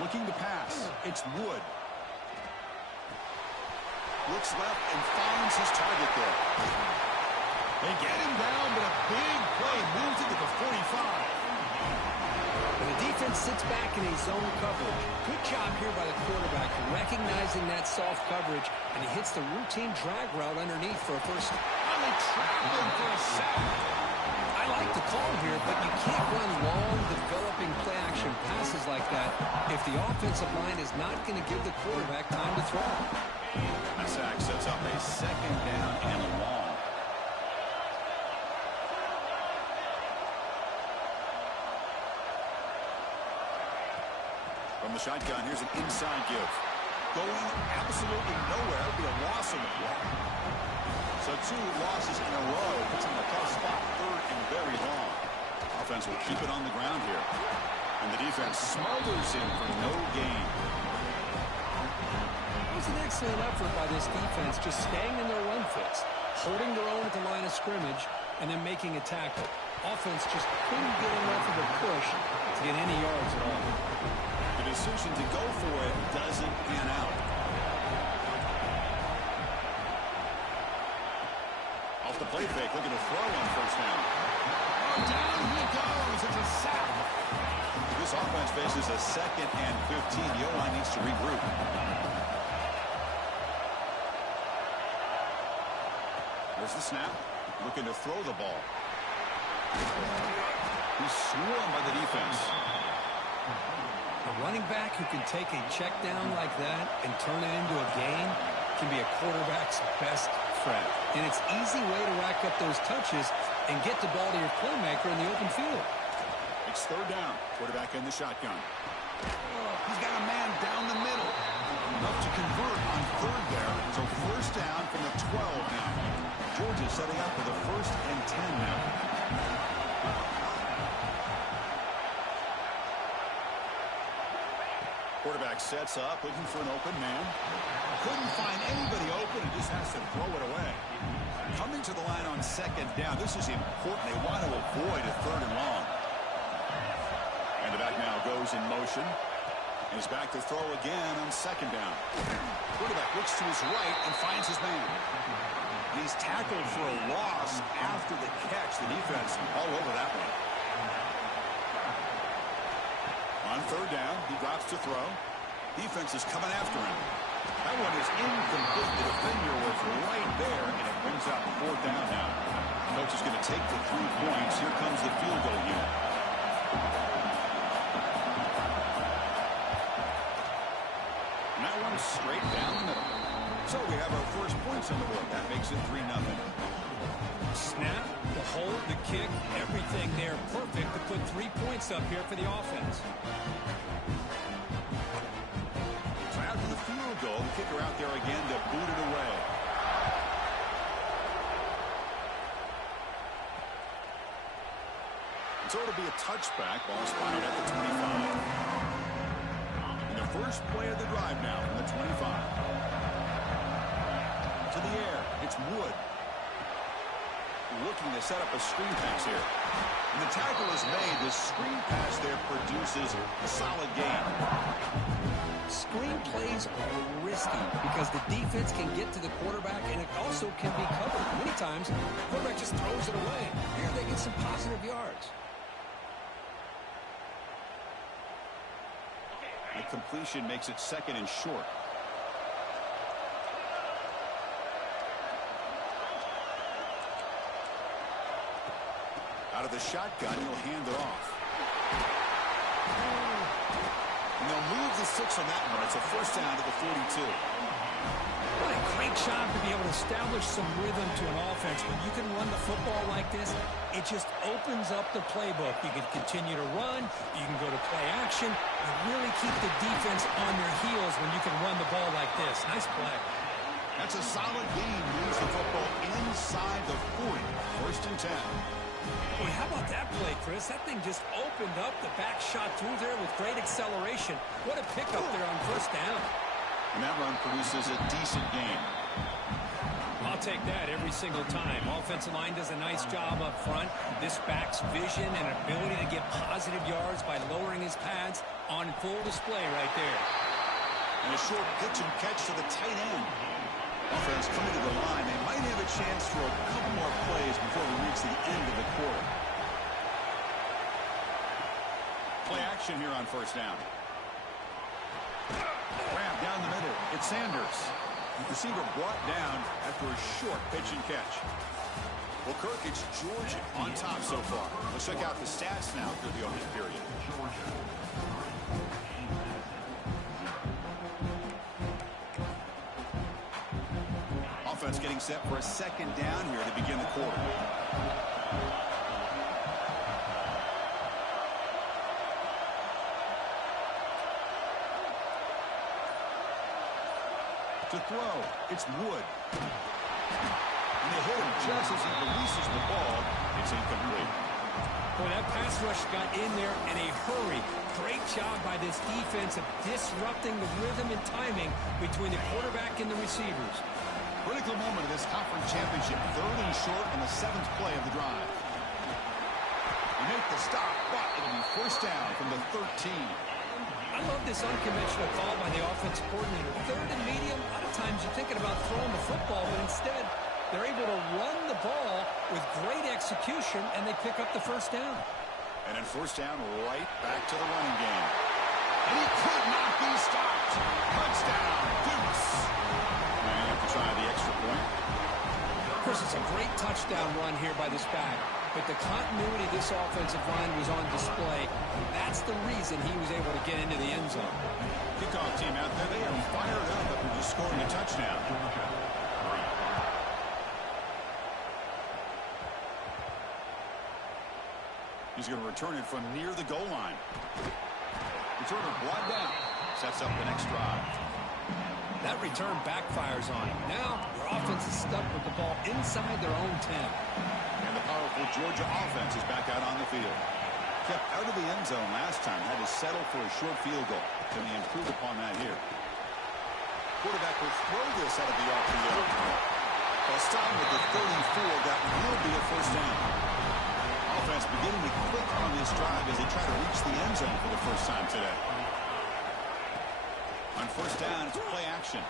Looking to pass. It's Wood. Looks left and finds his target there. They get him down, but a big play moves into the 45. And the defense sits back in a zone coverage. Good job here by the quarterback, recognizing that soft coverage, and he hits the routine drag route underneath for a first. Only traveling for a sack. I like the call here, but you can't run long, developing play-action passes like that if the offensive line is not going to give the quarterback time to throw. That sack sets up a second down and long. From the shotgun, here's an inside give. Going absolutely nowhere. It'll be a loss on the play. So 2 losses in a row. Puts him in a tough spot. 3rd and very long. Offense will keep it on the ground here. And the defense smothers him for no gain. It was an excellent effort by this defense, just staying in their run fits, holding their own at the line of scrimmage, and then making a tackle. Offense just couldn't get enough of a push to get any yards at all. The decision to go for it doesn't pan out. Off the play fake, looking to throw on first down. Oh, down he goes. It's a sack. This offense faces a 2nd and 15. The O-line needs to regroup. There's the snap. Looking to throw the ball. He's swarmed by the defense. A running back who can take a check down like that and turn it into a gain can be a quarterback's best friend. And it's an easy way to rack up those touches and get the ball to your playmaker in the open field. It's 3rd down. Quarterback in the shotgun. He's got a man down the middle. Enough to convert on 3rd there. So first down from the 12 now. Georgia setting up for the 1st and 10 now. Quarterback sets up, looking for an open man. Couldn't find anybody open and just has to throw it away. Coming to the line on 2nd down. This is important. They want to avoid a 3rd and long. And the back now goes in motion. He's back to throw again on 2nd down. Quarterback looks to his right and finds his man. He's tackled for a loss after the catch. The defense all over that one. On 3rd down, he drops to throw. Defense is coming after him. That one is incomplete. The defender was right there, and it brings up 4th down now. Coach is going to take the 3 points. Here comes the field goal unit. And that one straight down the middle. So we have our first points on the board. That makes it 3-0. Snap, the hold, the kick, everything there perfect to put 3 points up here for the offense. So after the field goal, the kicker out there again to boot it away. So it'll be a touchback. Ball spotted at the 25. And the first play of the drive now from the 25. To the air, it's Wood. Looking to set up a screen pass here. And the tackle is made. The screen pass there produces a solid gain. Screen plays are risky because the defense can get to the quarterback and it also can be covered. Many times, the quarterback just throws it away. Here they get some positive yards. The completion makes it 2nd and short. Out of the shotgun, he'll hand it off. And they'll move the 6 on that one. It's a first down to the 42. What a great job to be able to establish some rhythm to an offense. When you can run the football like this, it just opens up the playbook. You can continue to run. You can go to play action. You really keep the defense on their heels when you can run the ball like this. Nice play. That's a solid gain. Moves the football inside the 40. First and 10. Boy, how about that play, Chris? That thing just opened up. The back shot through there with great acceleration. What a pickup there on first down. And that run produces a decent gain. I'll take that every single time. Offensive line does a nice job up front. This back's vision and ability to get positive yards by lowering his pads on full display right there. And a short pitch and catch to the tight end. Offense coming to the line. They might have a chance for a couple more plays before we reach the end of the quarter. Play action here on first down. Grab down the middle. It's Sanders. The receiver brought down after a short pitch and catch. Well, Kirk, it's Georgia on top so far. Let's check out the stats now through the opening period. Offense getting set for a second down here to begin the quarter. To throw, it's Wood. And they hit him just as he releases the ball. It's incomplete. Boy, that pass rush got in there in a hurry. Great job by this defense of disrupting the rhythm and timing between the quarterback and the receivers. Critical moment of this conference championship. 3rd and short on the 7th play of the drive. They make the stop, but it'll be first down from the 13. I love this unconventional call by the offensive coordinator. 3rd and medium, a lot of times you're thinking about throwing the football, but instead they're able to run the ball with great execution, and they pick up the first down. And then first down right back to the running game. And he could not be stopped. Touchdown, Dukes. Now you have to try the extra point. Chris, it's a great touchdown run here by this back. But the continuity of this offensive line was on display. That's the reason he was able to get into the end zone. Kickoff team out there, they are fired up after just scoring a touchdown. He's going to return it from near the goal line. Returner brought down. Sets up the next drive. That return backfires on him. Now, your offense is stuck with the ball inside their own 10. And the powerful Georgia offense is back out on the field. Kept out of the end zone last time. Had to settle for a short field goal. Can they improve upon that here? Quarterback will throw this out of the RPO. Well, starting with the 34, that will be a first down. Offense beginning to click on this drive as they try to reach the end zone for the first time today. On first down, it's play action.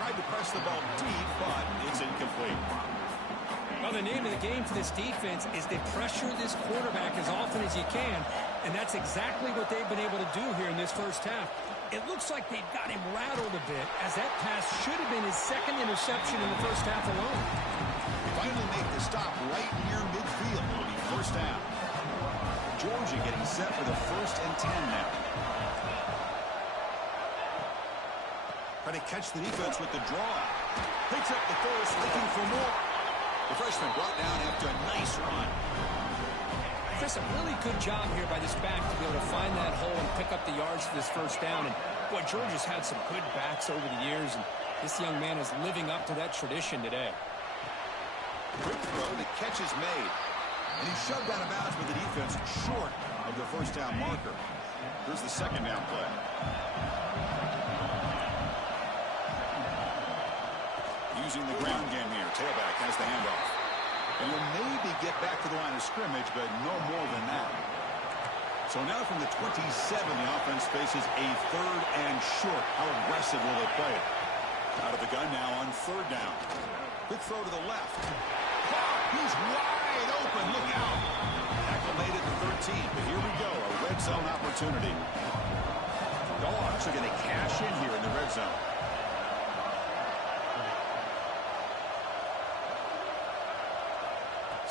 Tried to press the ball deep, but it's incomplete. Well, the name of the game for this defense is to pressure this quarterback as often as you can, and that's exactly what they've been able to do here in this first half. It looks like they've got him rattled a bit, as that pass should have been his 2nd interception in the first half alone. Finally make the stop right near midfield. It'll be first down. Georgia getting set for the 1st and 10 now. Trying to catch the defense with the draw. Picks up the first, looking for more. The freshman brought down after a nice run. Chris, a really good job here by this back to be able to find that hole and pick up the yards for this first down. And, boy, Georgia's had some good backs over the years, and this young man is living up to that tradition today. Quick throw, the catch is made. And he's shoved out of bounds with the defense short of the first down marker. Here's the second down play. Using the ground game here. Tailback has the handoff. And will maybe get back to the line of scrimmage, but no more than that. So now from the 27, the offense faces a 3rd and short. How aggressive will they play it? Out of the gun now on 3rd down. Quick throw to the left. He's wide open. Look out. Tackle made at the 13. But here we go. A red zone opportunity. Dogs are going to cash in here in the red zone.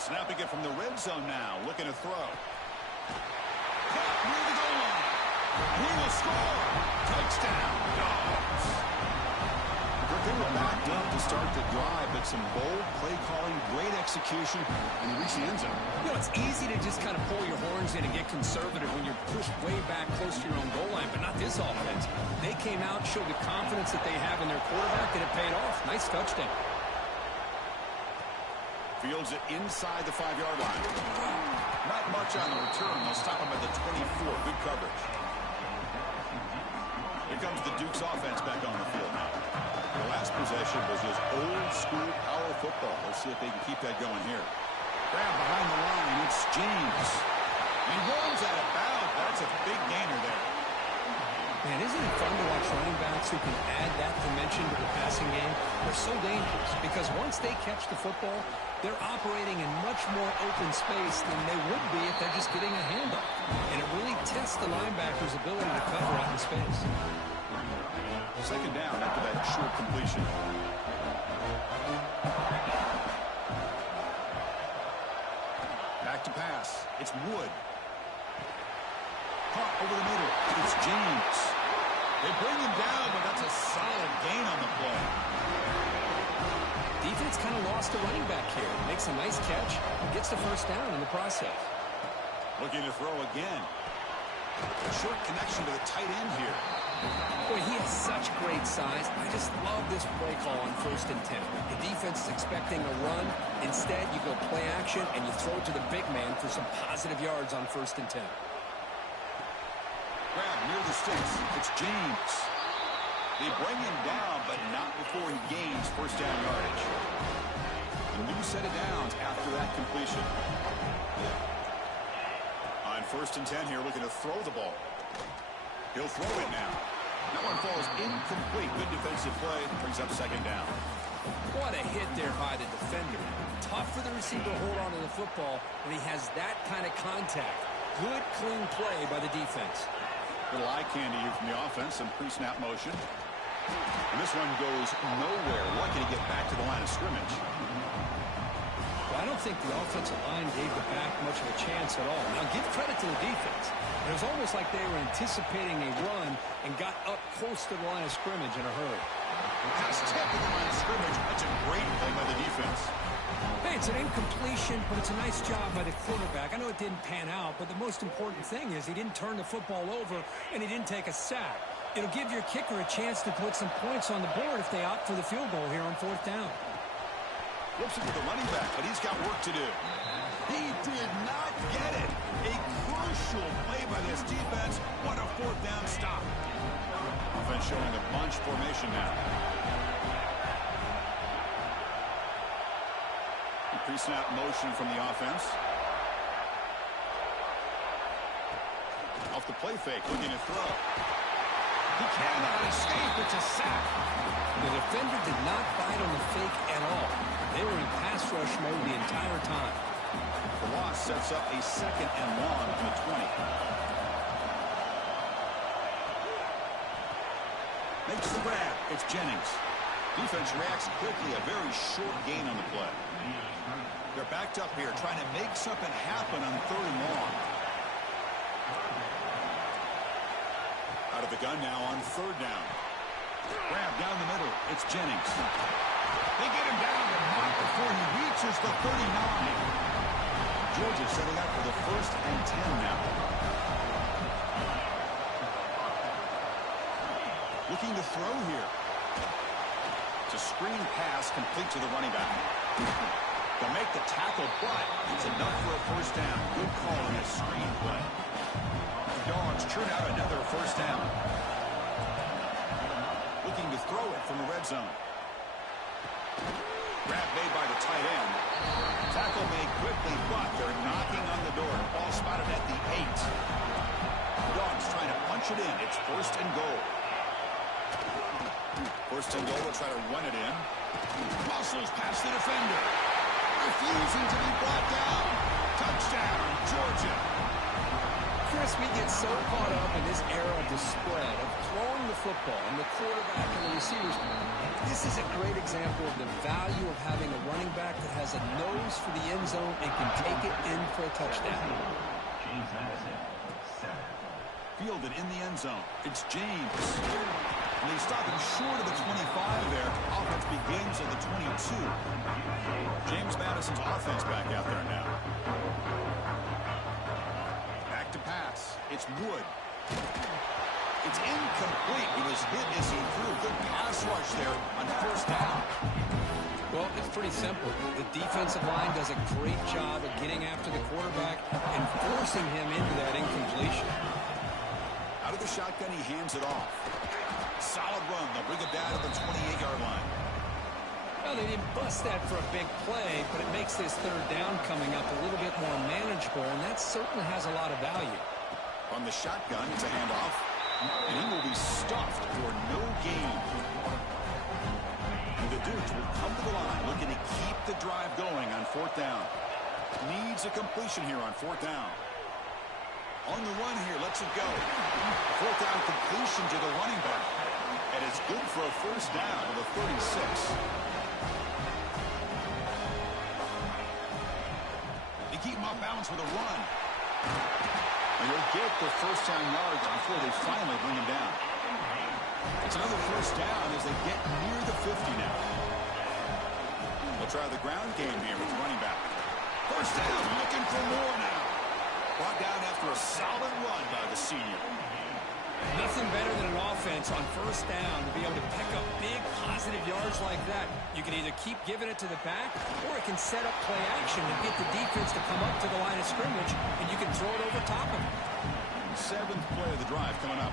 Snapping it from the red zone now. Looking to throw. Caught near the goal line. He will score. Touchdown, Dogs. They were backed up to start the drive, but some bold play calling, great execution, and they reach the end zone. You know, it's easy to just kind of pull your horns in and get conservative when you're pushed way back close to your own goal line, but not this offense. They came out, showed the confidence that they have in their quarterback, and it paid off. Nice touchdown. Fields it inside the 5-yard line. Not much on the return. They'll stop him at the 24. Good coverage. Here comes the Duke's offense back on the field now. The last possession was just old-school power football. Let's see if they can keep that going here. Grab behind the line. It's James. He rolls out of bounds. That's a big gainer there. Man, isn't it fun to watch running backs who can add that dimension to the passing game? They're so dangerous because once they catch the football, they're operating in much more open space than they would be if they're just getting a handoff. And it really tests the linebacker's ability to cover out in space. Second down after that short completion. Back to pass. It's Wood. Caught over the middle. It's James. They bring him down, but that's a solid gain on the play. Defense kind of lost a running back here. Makes a nice catch. Gets the first down in the process. Looking to throw again. Short connection to the tight end here. Boy, he has such great size. I just love this play call on 1st and 10. The defense is expecting a run. Instead, you go play action, and you throw it to the big man for some positive yards on 1st and 10. Grab near the sticks. It's James. They bring him down, but not before he gains first down yardage. A new set of downs after that completion. On 1st and 10 here, looking to throw the ball. He'll throw it now. That one falls incomplete. Good defensive play. Brings up second down. What a hit there by the defender. Tough for the receiver to hold on to the football when he has that kind of contact. Good, clean play by the defense. Little eye candy here from the offense. Some pre-snap motion. And this one goes nowhere. Lucky to get back to the line of scrimmage. Well, I don't think the offensive line gave the back much of a chance at all. Now, give credit to the defense. It was almost like they were anticipating a run and got up close to the line of scrimmage in a hurry. Pass tip in the line of scrimmage. That's a great play by the defense. Hey, it's an incompletion, but it's a nice job by the quarterback. I know it didn't pan out, but the most important thing is he didn't turn the football over and he didn't take a sack. It'll give your kicker a chance to put some points on the board if they opt for the field goal here on 4th down. Flips it to the running back, but he's got work to do. He did not get it. A crucial play by this defense. What a 4th down stop. Offense showing a bunch formation now. Pre-snap motion from the offense. Off the play fake, looking to throw. He cannot escape. It's a sack. The defender did not bite on the fake at all. They were in pass rush mode the entire time. The loss sets up a 2nd and long on the 20. Makes the grab. It's Jennings. Defense reacts quickly. A very short gain on the play. They're backed up here, trying to make something happen on 3rd and long. Out of the gun now on 3rd down. Grab down the middle. It's Jennings. They get him down, but not before he reaches the 39. Georgia setting up for the 1st and 10 now. Looking to throw here. It's a screen pass complete to the running back. They'll make the tackle, but it's enough for a 1st down. Good call in this screen play. The Dogs churn out another 1st down. Looking to throw it from the red zone. Grab made by the tight end. Tackle made quickly, but they're knocking on the door. Ball spotted at the 8. The Dogs trying to punch it in. It's 1st and goal. 1st and goal, they'll try to run it in. Muscles past the defender. Refusing to be brought down. Touchdown, Georgia. Chris, we get so caught up in this era of the spread, of throwing the football and the quarterback and the receivers. This is a great example of the value of having a running back that has a nose for the end zone and can take it in for a touchdown. Fielded in the end zone. It's James. And they stop him short of the 25 there. Offense begins at the 22. James Madison's offense back out there now. Back to pass. It's Wood. It's incomplete. He was hit as he threw a good pass rush there on 1st down. Well, it's pretty simple. The defensive line does a great job of getting after the quarterback and forcing him into that incompletion. Out of the shotgun, he hands it off. Solid run. They'll bring it down to the 28-yard line. Well, they didn't bust that for a big play, but it makes this third down coming up a little bit more manageable, and that certainly has a lot of value. From the shotgun, it's a handoff, and he will be stuffed for no gain. And the Dukes will come to the line looking to keep the drive going on fourth down. Needs a completion here on fourth down. On the run here, lets it go. Fourth down completion to the running back. And it's good for a first down to the 36. They keep him off balance with a run. And they'll get the first down yards before they finally bring him down. It's another first down as they get near the 50 now. They'll try the ground game here with the running back. First down, looking for more now. Brought down after a solid run by the senior. Nothing better than an offense on first down to be able to pick up big positive yards like that. You can either keep giving it to the back, or it can set up play action and get the defense to come up to the line of scrimmage, and you can throw it over top of it. Seventh play of the drive coming up.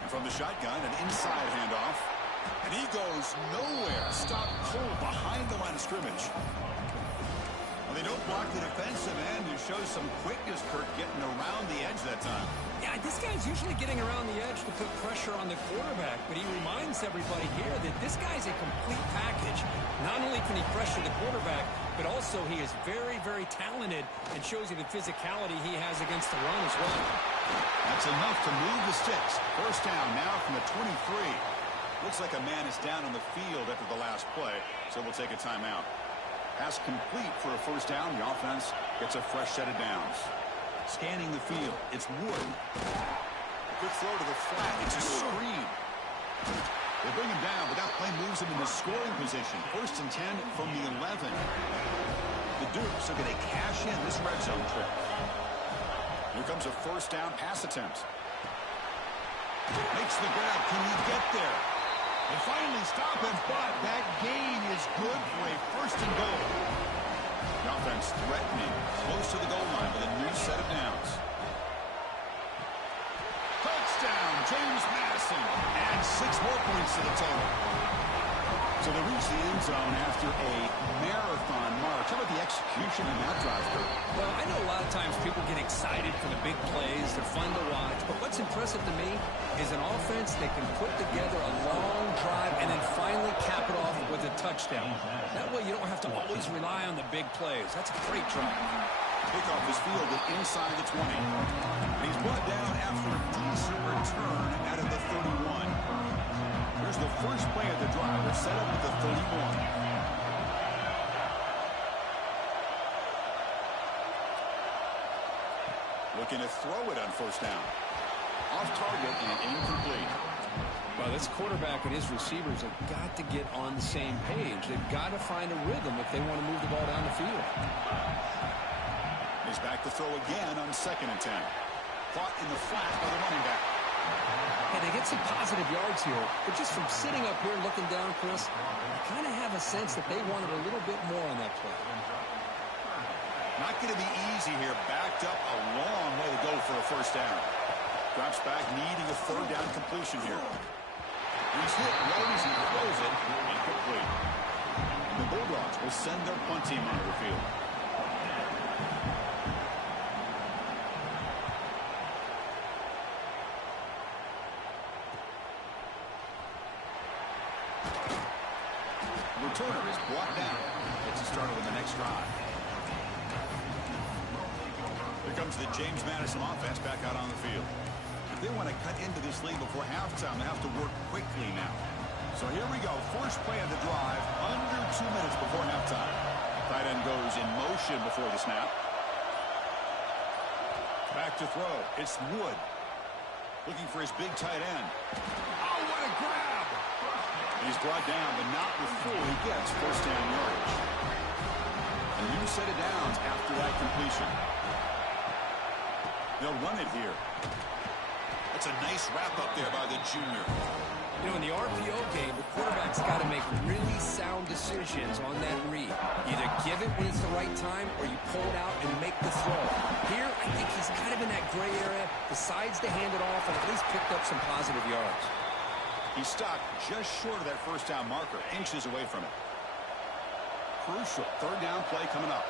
And from the shotgun, an inside handoff. And he goes nowhere. Stopped cold behind the line of scrimmage. Well, they don't block the defensive end, who shows some quickness, Kirk, getting around the edge that time. Yeah, this guy's usually getting around the edge to put pressure on the quarterback, but he reminds everybody here that this guy's a complete package. Not only can he pressure the quarterback, but also he is very, very talented and shows you the physicality he has against the run as well. That's enough to move the sticks. First down now from the 23. Looks like a man is down on the field after the last play, so we'll take a timeout. Pass complete for a first down. The offense gets a fresh set of downs. Scanning the field, it's Wood. Quick throw to the flat. It's a screen. They bring him down, but that play moves him into scoring position. First and 10 from the 11. The Dukes are going to cash in this red zone trip. Here comes a first down pass attempt. Makes the grab. Can he get there? They finally stop him, but that gain is good for a first and goal. The offense threatening, close to the goal line with a new set of downs. Touchdown, James Madison. And 6 more points to the total. So they reach the end zone after a marathon march. How about the execution in that drive, Kirk? Well, I know a lot of times people get excited for the big plays. They're fun to watch. But what's impressive to me is an offense that can put together a long drive and then finally cap it off with a touchdown. That way you don't have to always rely on the big plays. That's a great drive. Kickoff is fielded inside the 20. And he's brought down after a decent return out of the 31. Here's the first play of the drive. They're set up at the 31. Looking to throw it on first down. Off target and incomplete. Well, this quarterback and his receivers have got to get on the same page. They've got to find a rhythm if they want to move the ball down the field. He's back to throw again on second and 10. Caught in the flat by the running back. Hey, they get some positive yards here, but just from sitting up here looking down, Chris, I kind of have a sense that they wanted a little bit more on that play. Not going to be easy here. Backed up a long way to go for a first down. Drops back, needing a third down completion here. He's hit right as he throws it. Incomplete. The Bulldogs will send their punt team onto the field. Returner is brought down. Gets it started on the next drive. Here comes the James Madison offense back out on the field. If they want to cut into this lead before halftime, they have to work quickly now. So here we go. First play of the drive, under 2 minutes before halftime. Tight end goes in motion before the snap. Back to throw. It's Wood. Looking for his big tight end. Oh, what a grab! He's brought down, but not before he gets first down yardage. A new set of downs after that completion. They'll run it here. That's a nice wrap up there by the junior. You know, in the RPO game, the quarterback's got to make really sound decisions on that read. Either give it when it's the right time or you pull it out and make the throw. Here, I think he's kind of in that gray area. decides to hand it off and at least picked up some positive yards. He stopped just short of that first down marker, inches away from it. Crucial third down play coming up.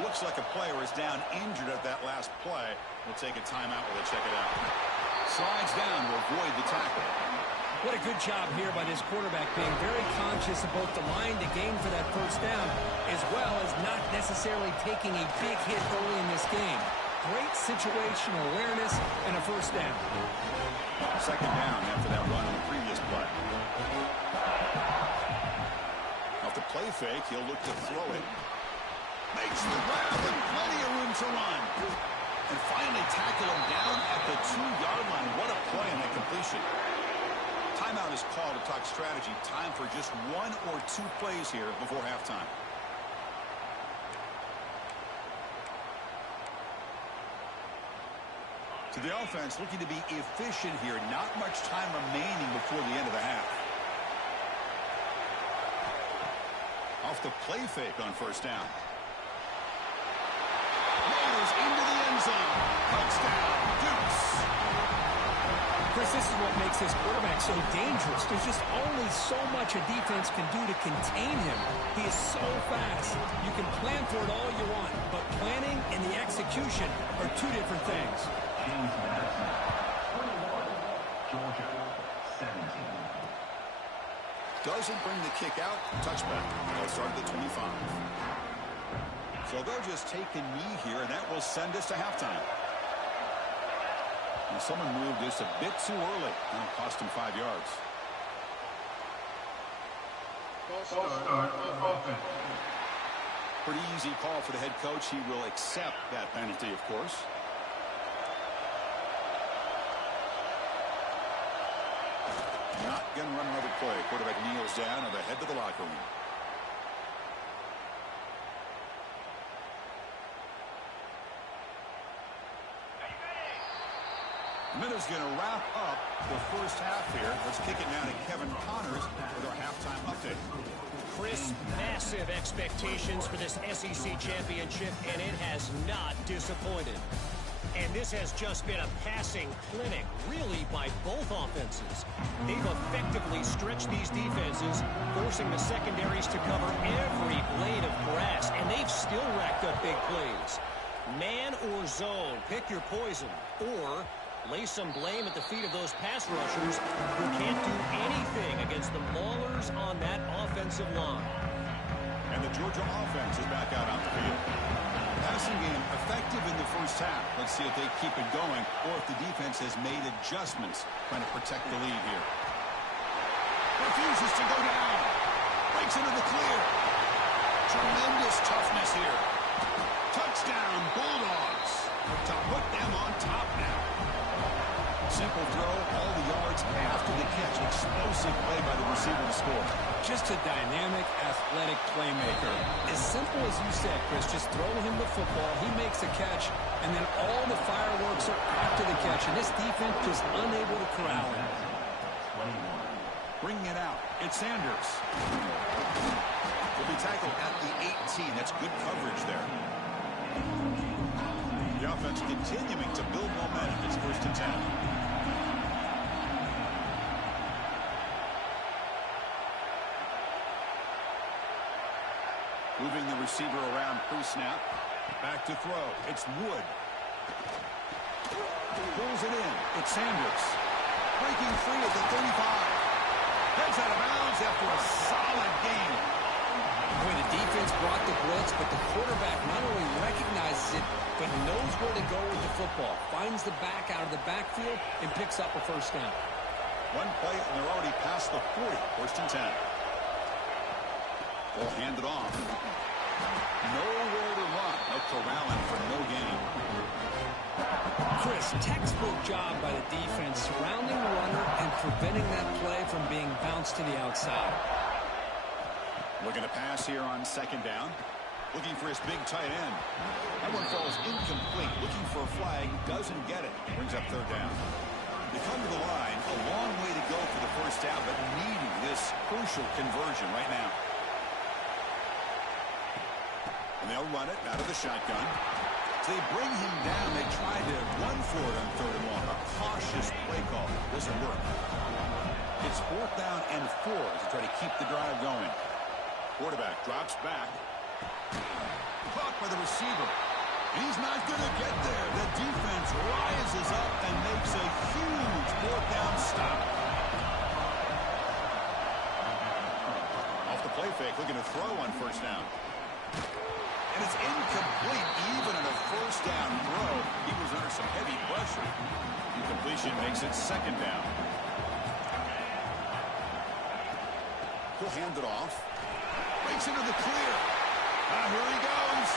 Looks like a player is down injured at that last play. We'll take a timeout while they check it out. Slides down to avoid the tackle. What a good job here by this quarterback, being very conscious of both the line to gain for that first down, as well as not necessarily taking a big hit early in this game. Great situational awareness and a first down. Second down after that run on the previous play. Off the play fake, he'll look to throw it. Makes the grab and plenty of room to run. And finally tackle him down at the 2-yard line. What a play on that completion. Timeout is called to talk strategy. Time for just 1 or 2 plays here before halftime. So the offense looking to be efficient here. Not much time remaining before the end of the half. Off the play fake on first down. Rolls into the end zone. Touchdown, Dukes. Chris, this is what makes this quarterback so dangerous. There's just only so much a defense can do to contain him. He is so fast. You can plan for it all you want, but planning and the execution are 2 different things. Georgia, 17. Doesn't bring the kick out. Touchback. They'll start at the 25. So they'll just take a knee here, and that will send us to halftime. And someone moved this a bit too early. That'll cost him 5 yards. Pretty easy call for the head coach. He will accept that penalty, of course. Not going to run another play. Quarterback kneels down and they head to the locker room. Minute's going to wrap up the first half here. Let's kick it down to Kevin Connors with our halftime update. Chris, massive expectations for this SEC championship, and it has not disappointed. And this has just been a passing clinic, really, by both offenses. They've effectively stretched these defenses, forcing the secondaries to cover every blade of grass, and they've still racked up big plays. Man or zone, pick your poison, or lay some blame at the feet of those pass rushers who can't do anything against the maulers on that offensive line. And the Georgia offense is back out on the field. Passing game effective in the first half. Let's see if they keep it going or if the defense has made adjustments trying to protect the lead here. Refuses to go down. Breaks into the clear. Tremendous toughness here. Touchdown, Bulldogs. To put them on top now. Simple throw, all the yards after the catch. Explosive play by the receiver to score. Just a dynamic, athletic playmaker. As simple as you said, Chris, just throw him the football, he makes a catch, and then all the fireworks are after the catch, and this defense just unable to corral him. Bringing it out, it's Sanders. Will be tackled at the 18. That's good coverage there. The offense continuing to build momentum. It's 1st and 10. Moving the receiver around pre-snap. Back to throw. It's Wood. Pulls it in. It's Sanders. Breaking free at the 35. Heads out of bounds after a solid game. Boy, the defense brought the blitz, but the quarterback not only recognizes it, but knows where to go with the football. Finds the back out of the backfield and picks up a first down. One play, and they're already past the 40. 1st and 10. They'll hand it off. Nowhere to run. No corralling for no gain. Chris, textbook job by the defense surrounding the runner and preventing that play from being bounced to the outside. Looking to pass here on 2nd down. Looking for his big tight end. That one falls incomplete. Looking for a flag. Doesn't get it. Brings up 3rd down. They come to the line. A long way to go for the first down, but needing this crucial conversion right now. And they'll run it out of the shotgun. So they bring him down. They try to run for it on 3rd and 4 as they try to keep the drive going. Quarterback drops back. Caught by the receiver. He's not going to get there. The defense rises up and makes a huge fourth down stop. Off the play fake, looking to throw on first down. And it's incomplete, even on a first down throw. He was under some heavy pressure. Incompletion makes it second down. He'll hand it off. Breaks into the clear. Here he goes.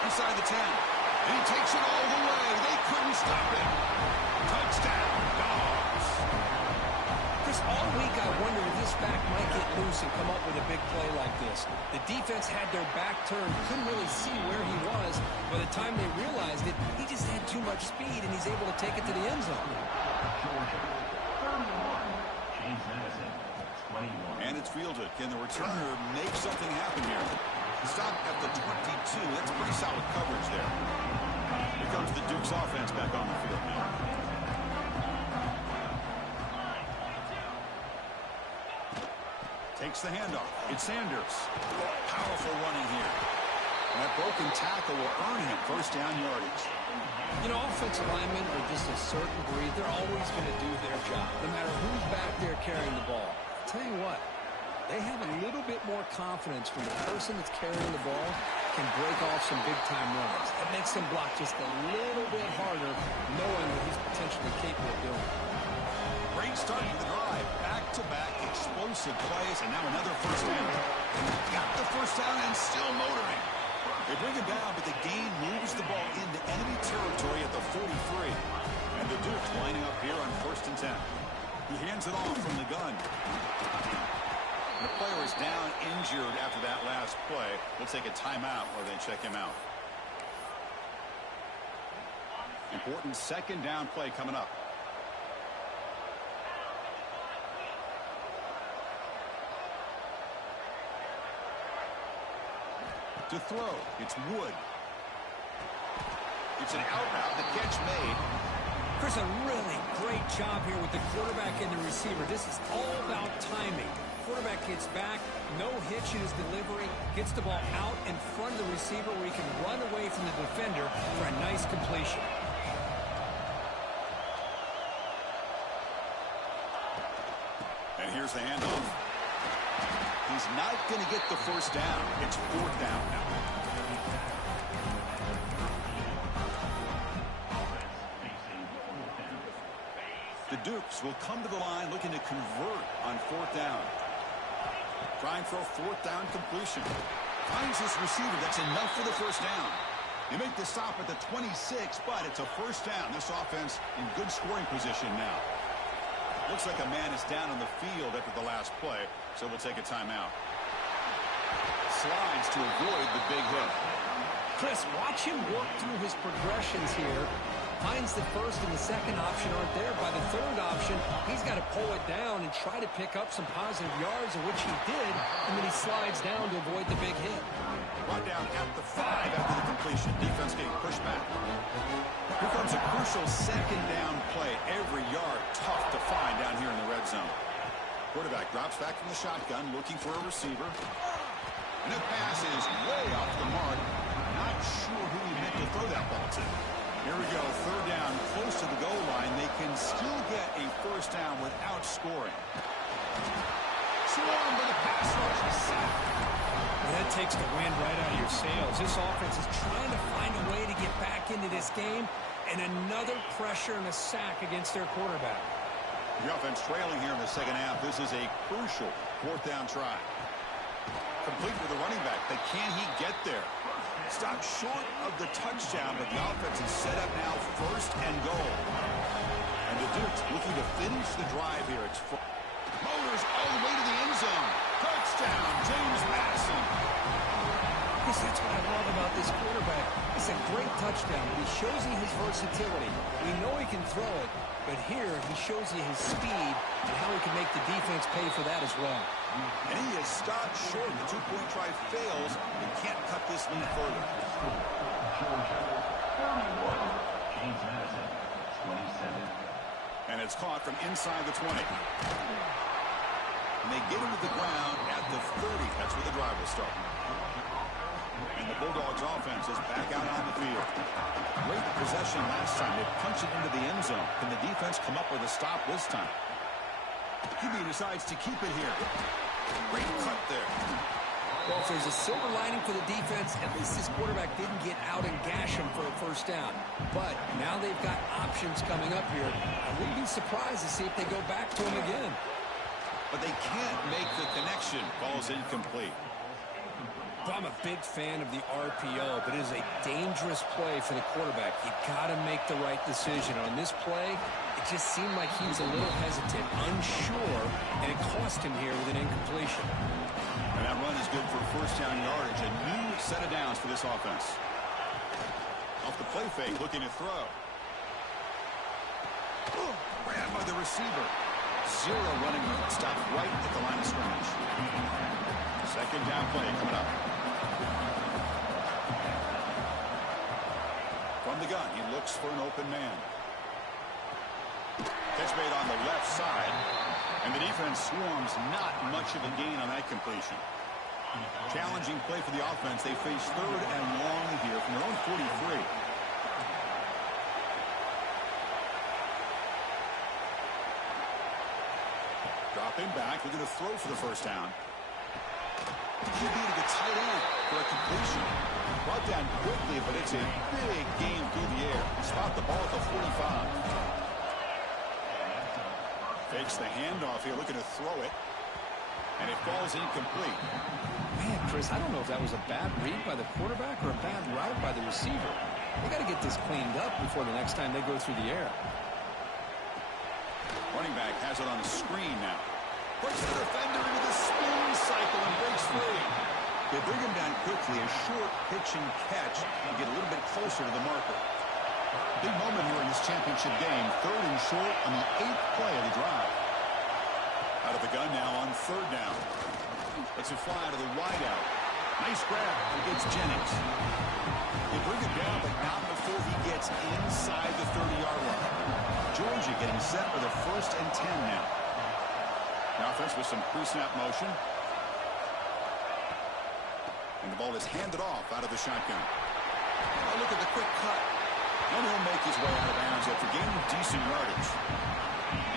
Inside the 10. And he takes it all the way. They couldn't stop him. Touchdown, Dogs. Chris, all week I wondered if this back might get loose and come up with a big play like this. The defense had their back turned, couldn't really see where he was. By the time they realized it, he just had too much speed, and he's able to take it to the end zone. Georgia, 31. James Madison, 21. And it's fielded. Can the returner make something happen here? Stop at the 22. That's pretty solid coverage there. Here comes the Duke's offense back on the field now. Takes the handoff. It's Sanders. Powerful running here. And that broken tackle will earn him first down yardage. You know, offensive linemen are just a certain breed. They're always going to do their job, no matter who's back there carrying the ball. I'll tell you what, they have a little bit more confidence when the person that's carrying the ball can break off some big-time runs. It makes them block just a little bit harder, knowing what he's potentially capable of doing. Great start to the drive. Back-to-back explosive plays, and now another first down. Got the first down and still motoring. They bring him down, but the gain moves the ball into enemy territory at the 43. And the Dukes lining up here on 1st and 10. He hands it off from the gun. The player is down injured after that last play. We'll take a timeout while they check him out. Important second down play coming up. To throw, it's Wood. It's an out route, the catch made. Chris, a really great job here with the quarterback and the receiver. This is all about timing. Quarterback gets back, no hitch in his delivery, gets the ball out in front of the receiver where he can run away from the defender for a nice completion. And here's the handoff. He's not going to get the first down. It's 4th down now. The Dukes will come to the line looking to convert on 4th down. Trying for a 4th down completion. Finds his receiver. That's enough for the first down. They make the stop at the 26, but it's a first down. This offense in good scoring position now. Looks like a man is down on the field after the last play, so we'll take a timeout. Slides to avoid the big hit. Chris, watch him work through his progressions here. Finds the first and the second option aren't there. By the third option, he's got to pull it down and try to pick up some positive yards, of which he did, and then he slides down to avoid the big hit. Brought down at the 5 after the completion. Defense getting pushed back. Here comes a crucial second down play. Every yard tough to find down here in the red zone. Quarterback drops back from the shotgun, looking for a receiver. And the pass is way off the mark. Not sure who he meant to throw that ball to. Here we go, 3rd down, close to the goal line. They can still get a first down without scoring. Swarmed by the pass rush, is sacked. That takes the wind right out of your sails. This offense is trying to find a way to get back into this game, and another pressure and a sack against their quarterback. The offense trailing here in the second half. This is a crucial 4th down try. Complete with the running back, but can he get there? Stopped short of the touchdown, but the offense is set up now 1st and goal. And the Dukes looking to finish the drive here. It's motors all the way to the end zone. Touchdown, James Madison. Chris, that's what I love about this quarterback. It's a great touchdown, but he shows you his versatility. We know he can throw it, but here he shows you his speed and how he can make the defense pay for that as well. And he is stopped short. The 2-point try fails. He can't cut this lead further. Georgia, 31. James Madison, 27. And it's caught from inside the 20. And they get him to the ground at the 30. That's where the drive will start. And the Bulldogs offense is back out on the field. Great possession last time. They punched it into the end zone. Can the defense come up with a stop this time? QB decides to keep it here. Great cut there. Well, if there's a silver lining for the defense, at least this quarterback didn't get out and gash him for a first down. But now they've got options coming up here. I wouldn't be surprised to see if they go back to him again. But they can't make the connection. Ball's incomplete. Well, I'm a big fan of the RPO, but it is a dangerous play for the quarterback. You got to make the right decision. On this play, it just seemed like he was a little hesitant, unsure, and it cost him here with an incompletion. And that run is good for first down yardage. A new set of downs for this offense. Off the play fake, looking to throw. Grabbed by the receiver. Zero running room. Stopped right at the line of scrimmage. Second down play coming up. From the gun, he looks for an open man. Catch made on the left side. And the defense swarms, not much of a gain on that completion. Challenging play for the offense. They face third and long here from their own 43. Dropping back, looking to throw for the first down. QB to the tight end for a completion. Brought down quickly, but it's a big game through the air. Spot the ball at the 45. Fakes the handoff here, looking to throw it. And it falls incomplete. Man, Chris, I don't know if that was a bad read by the quarterback or a bad route by the receiver. They got to get this cleaned up before the next time they go through the air. Running back has it on a screen now. Puts the defender into the spin cycle and breaks free. They bring him down quickly. A short pitch and catch and get a little bit closer to the marker. Big moment here in this championship game. Third and short on the 8th play of the drive. Out of the gun now on third down. Let's it fly to the wideout. Nice grab against Jennings. They bring it down, but not before he gets inside the 30-yard line. Georgia getting set for the 1st and 10 now. The offense with some pre-snap motion. And the ball is handed off out of the shotgun. Oh, look at the quick cut. And he'll make his way out of bounds after gaining decent yardage.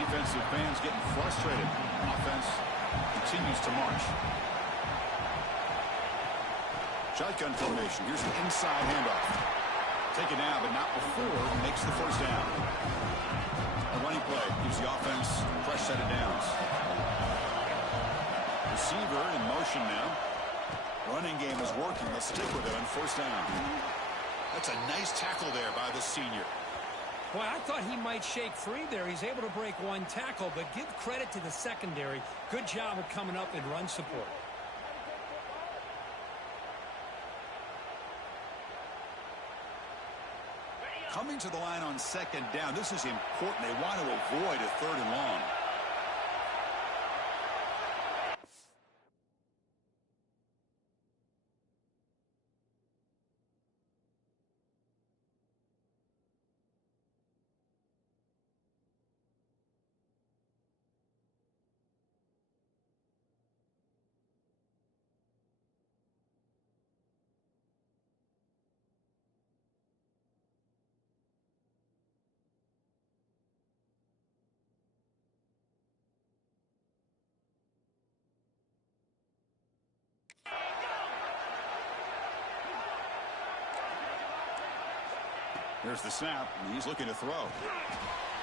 Defensive fans getting frustrated. Offense continues to march. Shotgun formation. Here's an inside handoff. Taken now, but not before he makes the first down. A running play gives the offense a fresh set of downs. Receiver in motion now. Running game is working. They'll stick with it on first down. That's a nice tackle there by the senior. Boy, I thought he might shake free there. He's able to break one tackle, but give credit to the secondary. Good job of coming up in run support. Coming to the line on second down. This is important. They want to avoid a third and long. There's the snap, and he's looking to throw.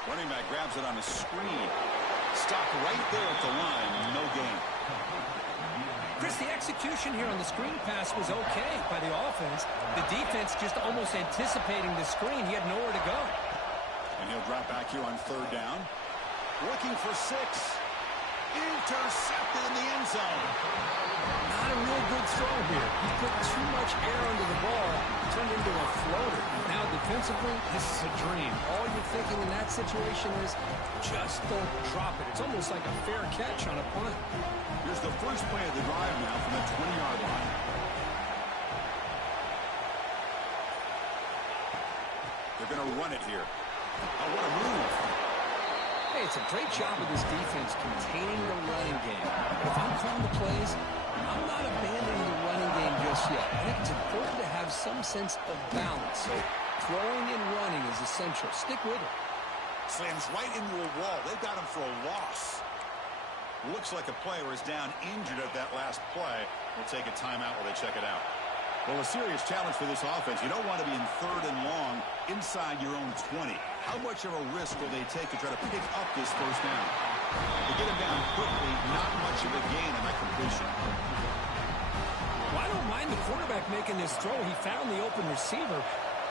Running back grabs it on a screen. Stopped right there at the line, no gain. Chris, the execution here on the screen pass was okay by the offense. The defense just almost anticipating the screen. He had nowhere to go. And he'll drop back here on third down. Looking for 6. Intercepted in the end zone. Not a real good throw here. He put too much air under the ball, turned into a floater. Now defensively, this is a dream. All you're thinking in that situation is just don't drop it. It's almost like a fair catch on a punt. Here's the first play of the drive now from the 20-yard line. They're going to run it here. Oh, what a move. Hey, It's a great job of this defense containing the running game. But if I'm calling the plays, I'm not abandoning the running game just yet. I think it's important to have some sense of balance. So throwing and running is essential. Stick with it. Slams right into a wall. They've got him for a loss. Looks like a player is down injured at that last play. We'll take a timeout while they check it out. Well, a serious challenge for this offense. You don't want to be in 3rd and long inside your own 20. How much of a risk will they take to try to pick up this first down? To get him down quickly, not much of a gain on that completion. Well, I don't mind the quarterback making this throw. He found the open receiver.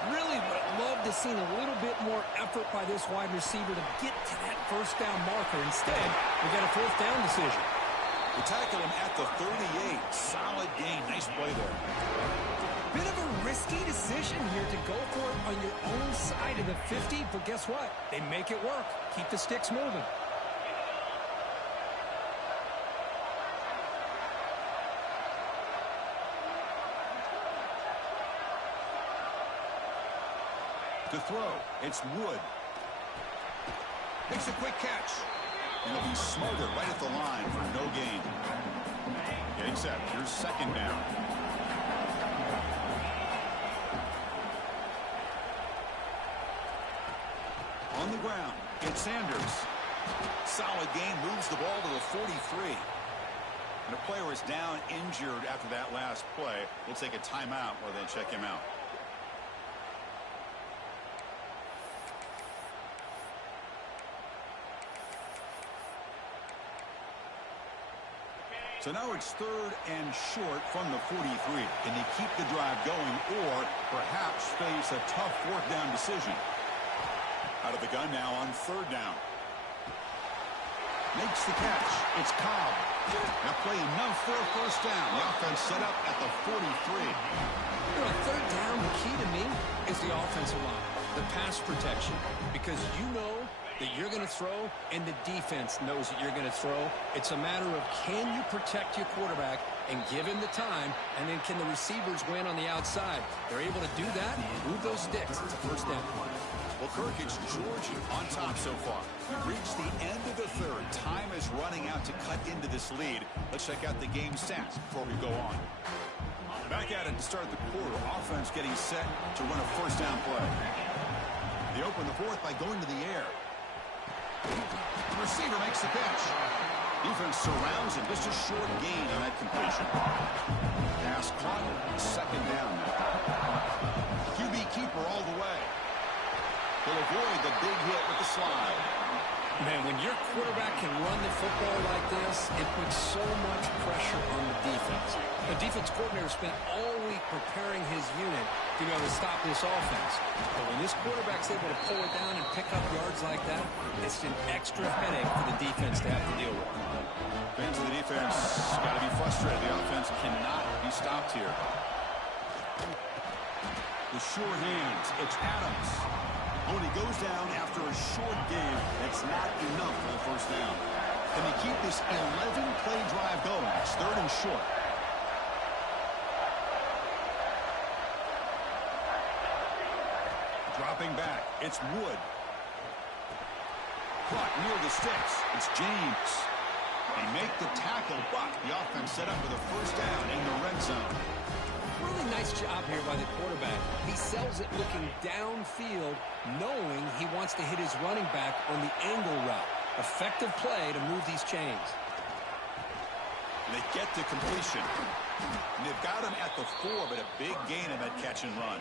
Really would love to see a little bit more effort by this wide receiver to get to that first down marker. Instead, we got a 4th down decision. We tackle him at the 38. Solid gain. Nice play there. Bit of a risky decision here to go for it on your own side of the 50, but guess what? They make it work. Keep the sticks moving. To throw, it's Wood. Makes a quick catch. And he'll be smothered right at the line for no gain. Getting set. Here's 2nd down. On the ground, it's Sanders. Solid gain, moves the ball to the 43. And a player is down injured after that last play. We'll take a timeout while they check him out. So now it's 3rd and short from the 43. Can they keep the drive going or perhaps face a tough 4th down decision? Out of the gun now on 3rd down. Makes the catch. It's Cobb. Now play enough for a first down. The offense set up at the 43. You know, 3rd down, the key to me is the offensive line, the pass protection, because you know that you're going to throw, and the defense knows that you're going to throw. It's a matter of can you protect your quarterback and give him the time, and then can the receivers win on the outside? They're able to do that, move those sticks. It's a first down. Well, Kirk, it's Georgia on top so far. We've reached the end of the 3rd. Time is running out to cut into this lead. Let's check out the game stats before we go on. Back at it to start the quarter. Offense getting set to run a first down play. They open the 4th by going to the air. The receiver makes the catch. Defense surrounds him. Just a short gain on that completion. Pass caught. 2nd down. QB keeper all the way. He'll avoid the big hit with the slide. Man, when your quarterback can run the football like this, it puts so much pressure on the defense. The defense coordinator spent all week preparing his unit to be able to stop this offense. But when this quarterback's able to pull it down and pick up yards like that, it's an extra headache for the defense to have to deal with. Fans of the defense got to be frustrated. The offense cannot be stopped here. The sure hands. It's Adams. Only goes down after a short game. That's not enough for the first down. Can they keep this 11-play drive going? It's 3rd and short. Dropping back. It's Wood. Caught near the sticks. It's James. They make the tackle, but the offense set up with a first down in the red zone. Really nice job here by the quarterback. He sells it looking downfield, knowing he wants to hit his running back on the angle route. Effective play to move these chains. And they get to completion. And they've got him at the 4, but a big gain in that catch and run.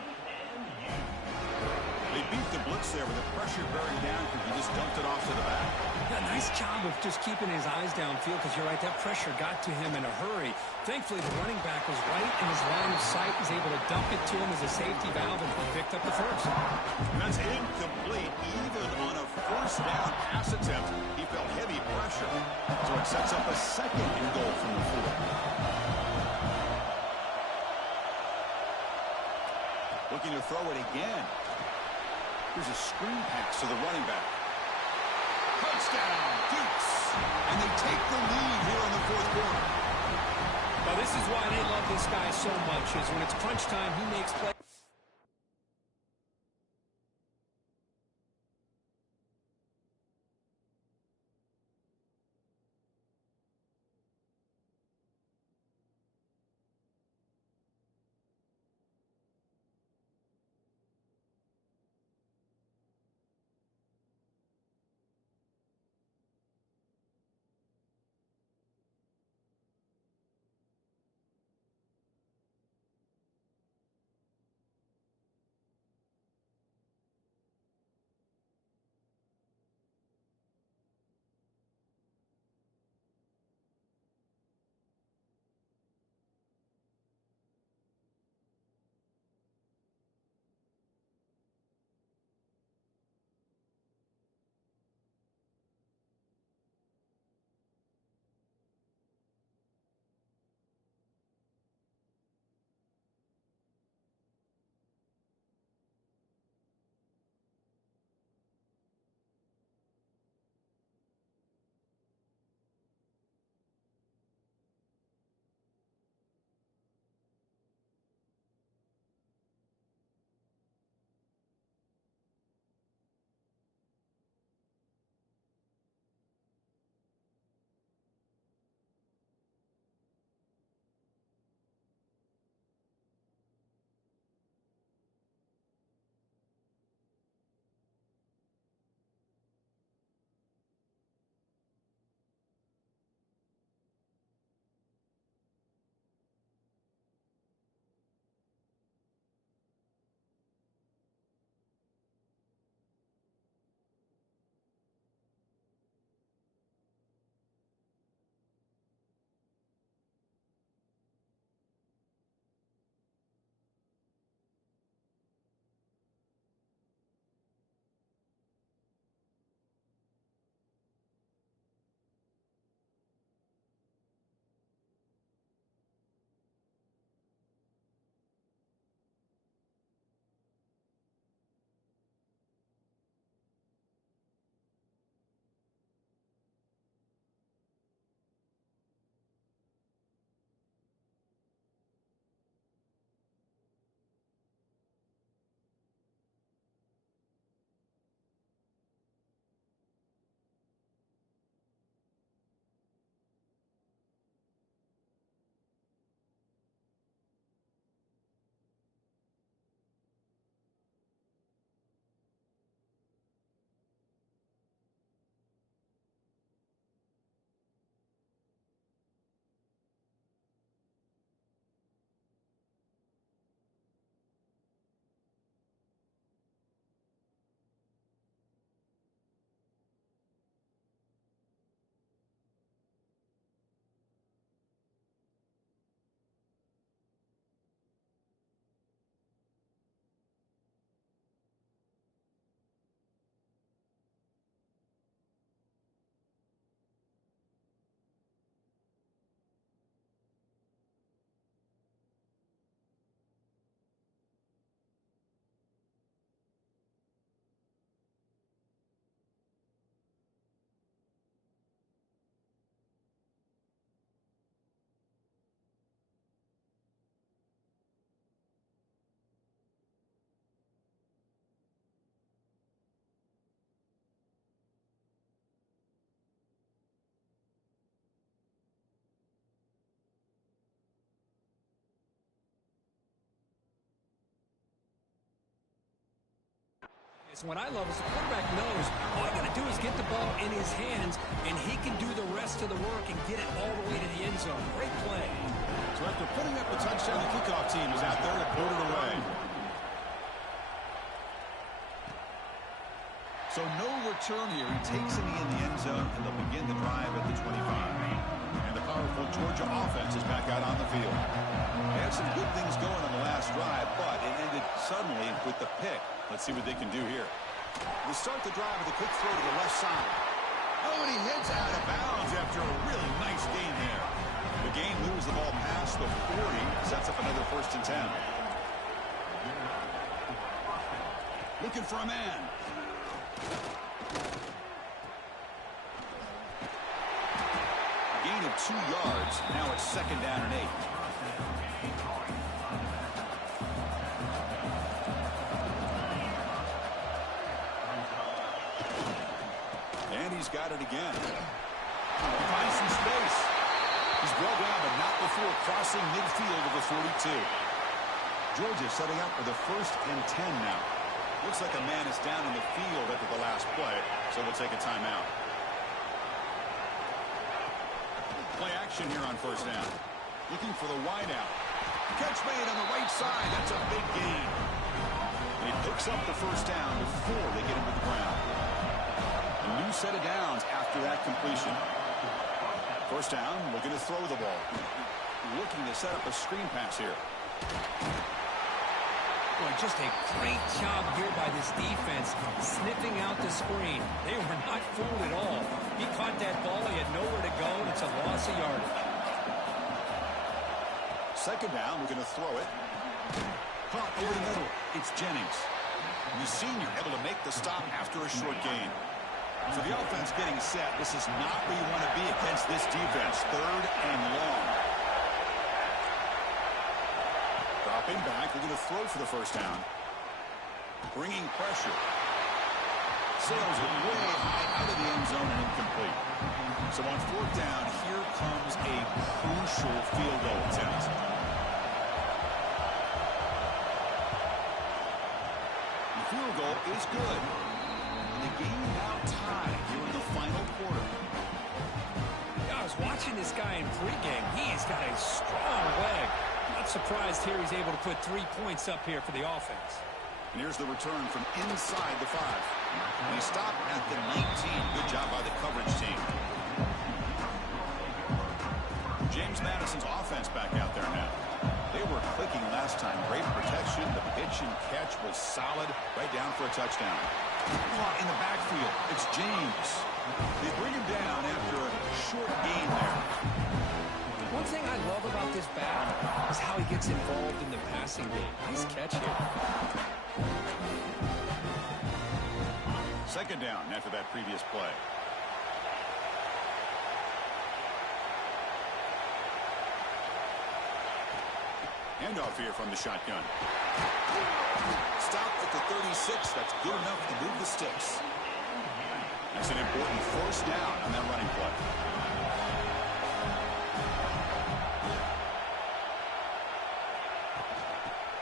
They beat the blitz there with the pressure bearing down because he just dumped it off to the back. Yeah, nice job of just keeping his eyes downfield because you're right, that pressure got to him in a hurry. Thankfully, the running back was right in his line of sight, was able to dump it to him as a safety valve, and he picked up the first. And that's incomplete. Even on a first down pass attempt, he felt heavy pressure. So it sets up a 2nd and goal from the 4. Looking to throw it again. Here's a screen pass to the running back. Touchdown, Dukes. And they take the lead here in the 4th quarter. Well, this is why they love this guy so much, is when it's crunch time, he makes plays. quarterbacks. What I love is the quarterback knows all I got to do is get the ball in his hands, and he can do the rest of the work and get it all the way to the end zone. Great play. So after putting up the touchdown, the kickoff team is out there to put it away. So no return here. He takes it in the end zone, and they'll begin the drive at the 25. And the powerful Georgia offense is back out on the field. They had some good things going on the last drive, but it ended suddenly with the pick. Let's see what they can do here. They start the drive with a quick throw to the left side. Oh, and he heads out of bounds after a really nice gain there. The gain moves the ball past the 40, sets up another 1st and 10. Looking for a man. Gain of 2 yards. Now it's 2nd down and 8. And he's got it again. He finds some space. He's brought down, but not before crossing midfield of the 42. Georgia setting up for the 1st and 10 now. Looks like a man is down in the field after the last play, so we'll take a timeout. Play action here on 1st down. Looking for the wide out. Catch made on the right side. That's a big gain. And he picks up the 1st down before they get him to the ground. A new set of downs after that completion. 1st down, looking to throw the ball. Looking to set up a screen pass here. Boy, just a great job here by this defense, sniffing out the screen. They were not fooled at all. He caught that ball. He had nowhere to go, and it's a loss of yardage. 2nd down, we're going to throw it. Caught over the middle. It's Jennings. The senior able to make the stop after a short gain. So the offense getting set. This is not where you want to be against this defense. 3rd and long. Dropping back, we're going to throw for the 1st down. Bringing pressure. Sails it way high out of the end zone and incomplete. So on 4th down, here comes a crucial field goal attempt. The field goal is good. And the game now tied here in the final quarter. Yeah, I was watching this guy in pregame. He's got a strong leg. Not surprised here he's able to put 3 points up here for the offense. And here's the return from inside the 5. And he stopped at the 19. Good job by the coverage team. James Madison's offense back out there now. They were clicking last time. Great protection. The pitch and catch was solid. Right down for a touchdown. Caught in the backfield. It's James. They bring him down after a short gain there. One thing I love about this back is how he gets involved in the passing game. Nice catch here. 2nd down after that previous play. Handoff here from the shotgun. Stop at the 36. That's good enough to move the sticks. That's an important 1st down on that running play.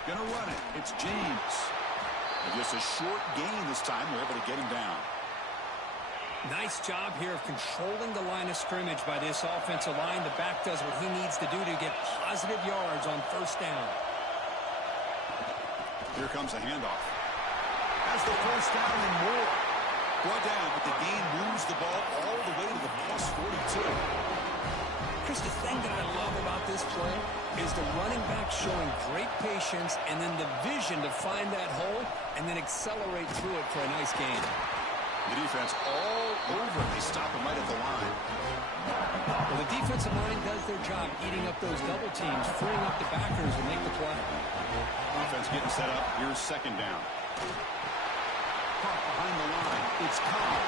Gonna run it. It's James. And just a short gain this time. We're able to get him down. Nice job here of controlling the line of scrimmage by this offensive line. The back does what he needs to do to get positive yards on 1st down. Here comes a handoff. That's the 1st down and more. Brought down, but the gain moves the ball all the way to the plus 42. Chris, the thing that I love about this play is the running back showing great patience and then the vision to find that hole and then accelerate through it for a nice gain. The defense all over. They stop him right at the line. Well, the defensive line does their job eating up those double teams, freeing up the backers to make the play. Offense getting set up. Here's 2nd down. Caught behind the line. It's Cobb.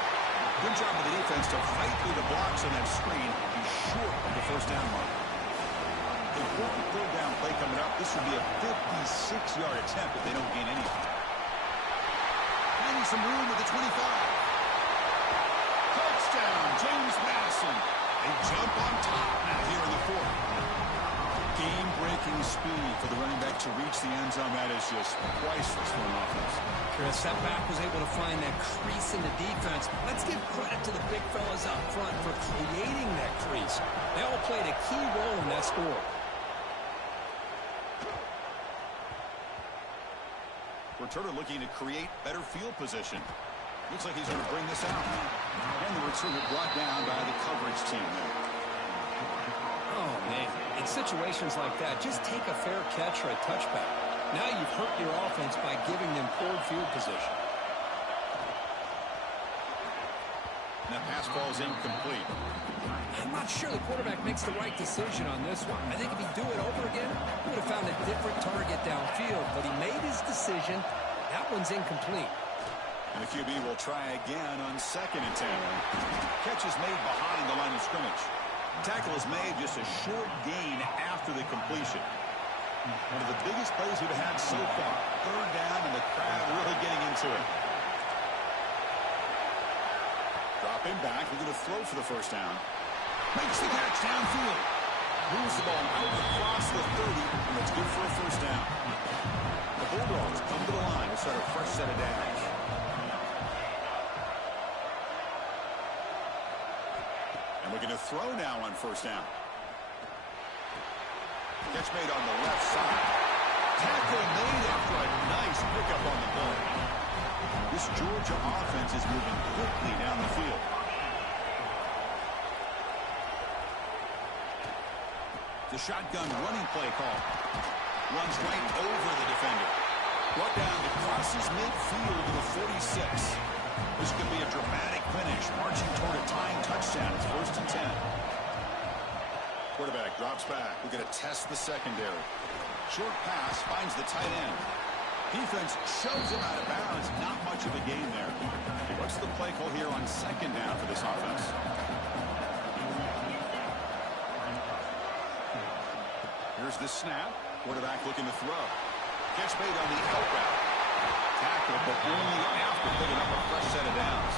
Good job of the defense to fight through the blocks on that screen. He's short of the 1st down mark. Important 3rd down play coming up. This would be a 56-yard attempt if they don't gain anything. Finding some room at the 25. Touchdown, James Madison. They jump on top now here in the 4th. Game-breaking Breaking speed for the running back to reach the end zone. That is just priceless for an offense. Chris, that back was able to find that crease in the defense. Let's give credit to the big fellas up front for creating that crease. They all played a key role in that score. Returner looking to create better field position. Looks like he's going to bring this out. And the returner brought down by the coverage team there. Oh, man. In situations like that, just take a fair catch or a touchback. Now you've hurt your offense by giving them poor field position. And that pass ball is incomplete. I'm not sure the quarterback makes the right decision on this one. I think if he'd do it over again, he would have found a different target downfield. But he made his decision. That one's incomplete. And the QB will try again on 2nd and 10. Catch is made behind the line of scrimmage. Tackle is made just a short gain after the completion. One of the biggest plays we've had so far. 3rd down, and the crowd really getting into it. Dropping back, looking to throw for the 1st down. Makes the catch downfield. Moves the ball out across the 30, and it's good for a 1st down. The Bulldogs come to the line to start a fresh set of downs. Looking to throw now on 1st down. Catch made on the left side. Tackle made after a nice pickup on the play. This Georgia offense is moving quickly down the field. The shotgun running play call. Runs right over the defender. Brought down to crosses midfield to the 46. This could be a dramatic finish, marching toward a tying touchdown. It's 1st and 10. Quarterback drops back. We're going to test the secondary. Short pass finds the tight end. Defense shoves him out of bounds. Not much of a gain there. What's the play call here on 2nd down for this offense? Here's the snap. Quarterback looking to throw. Catch made on the out route. Tackle, but only after picking up a fresh set of downs.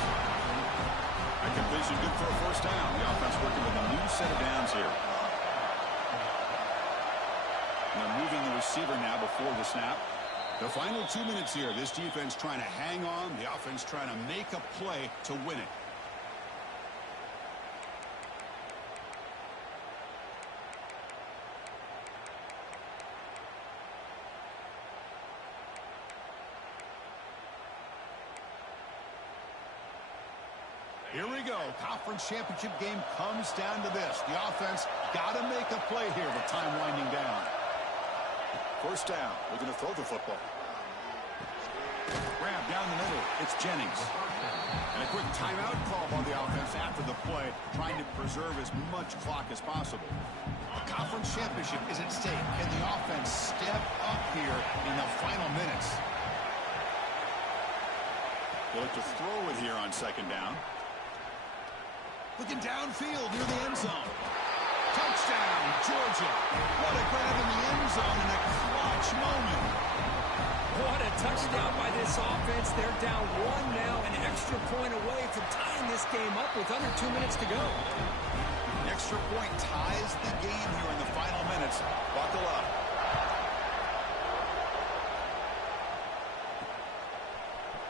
That completion good for a 1st down. The offense working with a new set of downs here. And they're moving the receiver now before the snap. The final 2 minutes here. This defense trying to hang on. The offense trying to make a play to win it. Here we go. Conference championship game comes down to this. The offense got to make a play here with time winding down. 1st down. Looking to throw the football. Grab down the middle. It's Jennings. And a quick timeout call on the offense after the play, trying to preserve as much clock as possible. A conference championship is at stake. Can the offense step up here in the final minutes? They look to throw it here on 2nd down. Looking downfield near the end zone. Touchdown, Georgia. What a grab in the end zone in a clutch moment. What a touchdown by this offense. They're down 1 now, an extra point away from tying this game up with under 2 minutes to go. An extra point ties the game here in the final minutes. Buckle up.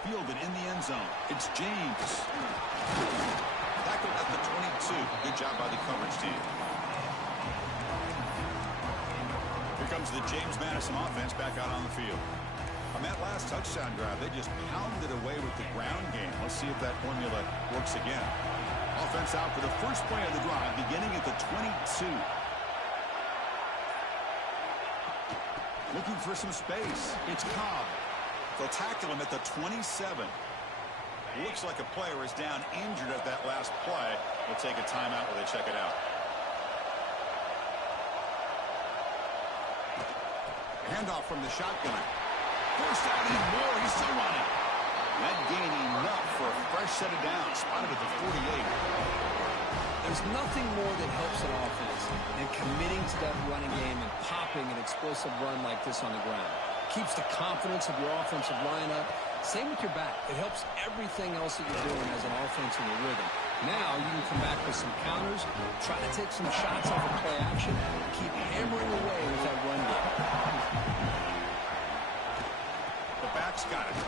Fielded in the end zone. It's James. Tackled at the 22. Good job by the coverage team. Here comes the James Madison offense back out on the field. On that last touchdown drive, they just pounded away with the ground game. Let's see if that formula works again. Offense out for the first play of the drive, beginning at the 22. Looking for some space. It's Cobb. They'll tackle him at the 27. Looks like a player is down injured at that last play. We'll take a timeout while they check it out. Handoff from the shotgun. Forced out and more. He's still running. That gain enough for a fresh set of downs. Spotted at the 48. There's nothing more that helps an offense than committing to that running game and popping an explosive run like this on the ground. Keeps the confidence of your offensive lineup. Same with your back. It helps everything else that you're doing as an offense in your rhythm. Now you can come back with some counters, try to take some shots off of play action, and keep hammering away with that run game. The back's got it.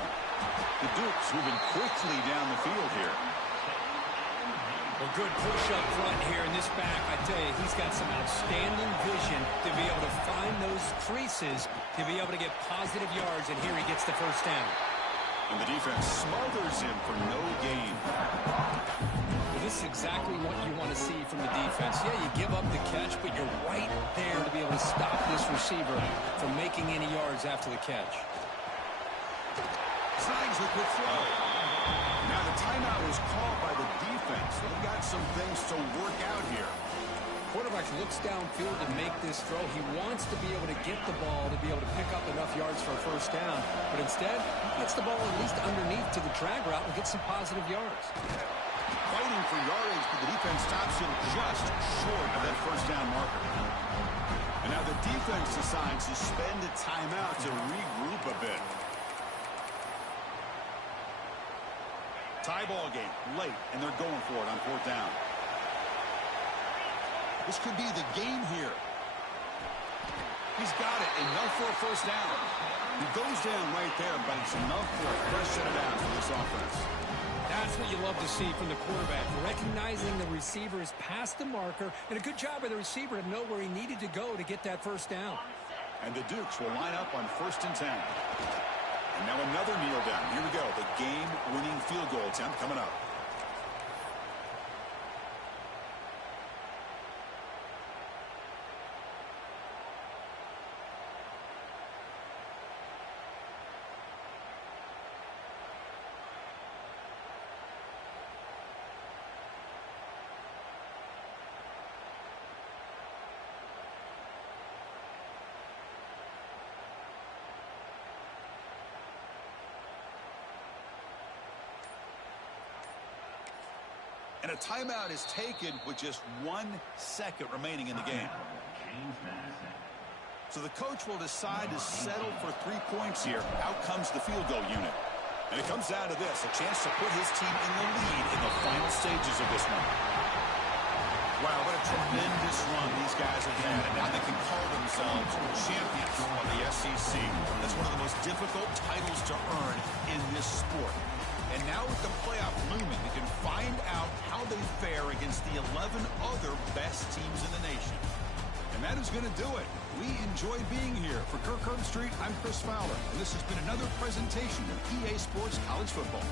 The Dukes moving quickly down the field here. Well, good push up front here in this back. I tell you, he's got some outstanding vision to be able to find those creases, to be able to get positive yards, and here he gets the first down. And the defense smothers him for no gain. Well, this is exactly what you want to see from the defense. Yeah, you give up the catch, but you're right there to be able to stop this receiver from making any yards after the catch. Signs the quick throw. Now the timeout was called by the defense. They've got some things to work out here. Quarterback looks downfield to make this throw. He wants to be able to get the ball to be able to pick up enough yards for a first down. But instead, he gets the ball at least underneath to the drag route and gets some positive yards. Fighting for yardage, but the defense stops him just short of that first down marker. And now the defense decides to spend a timeout to regroup a bit. Tie ball game, late, and they're going for it on fourth down. This could be the game here. He's got it, enough for a first down. He goes down right there, but it's enough for a fresh set of downs for this offense. That's what you love to see from the quarterback, recognizing the receiver is past the marker, and a good job by the receiver to know where he needed to go to get that first down. And the Dukes will line up on 1st and 10. And now another kneel down. Here we go. The game-winning field goal attempt coming up. And a timeout is taken with just 1 second remaining in the game. So the coach will decide to settle for 3 points here. Out comes the field goal unit. And it comes down to this, a chance to put his team in the lead in the final stages of this one. Wow, what a tremendous run these guys have had. And now they can call themselves champions of the SEC. That's one of the most difficult titles to earn in this sport. And now with the playoff looming, they can find out how they fare against the 11 other best teams in the nation. And that is going to do it. We enjoy being here. For Kirk Herbstreit, I'm Chris Fowler. And this has been another presentation of EA Sports College Football.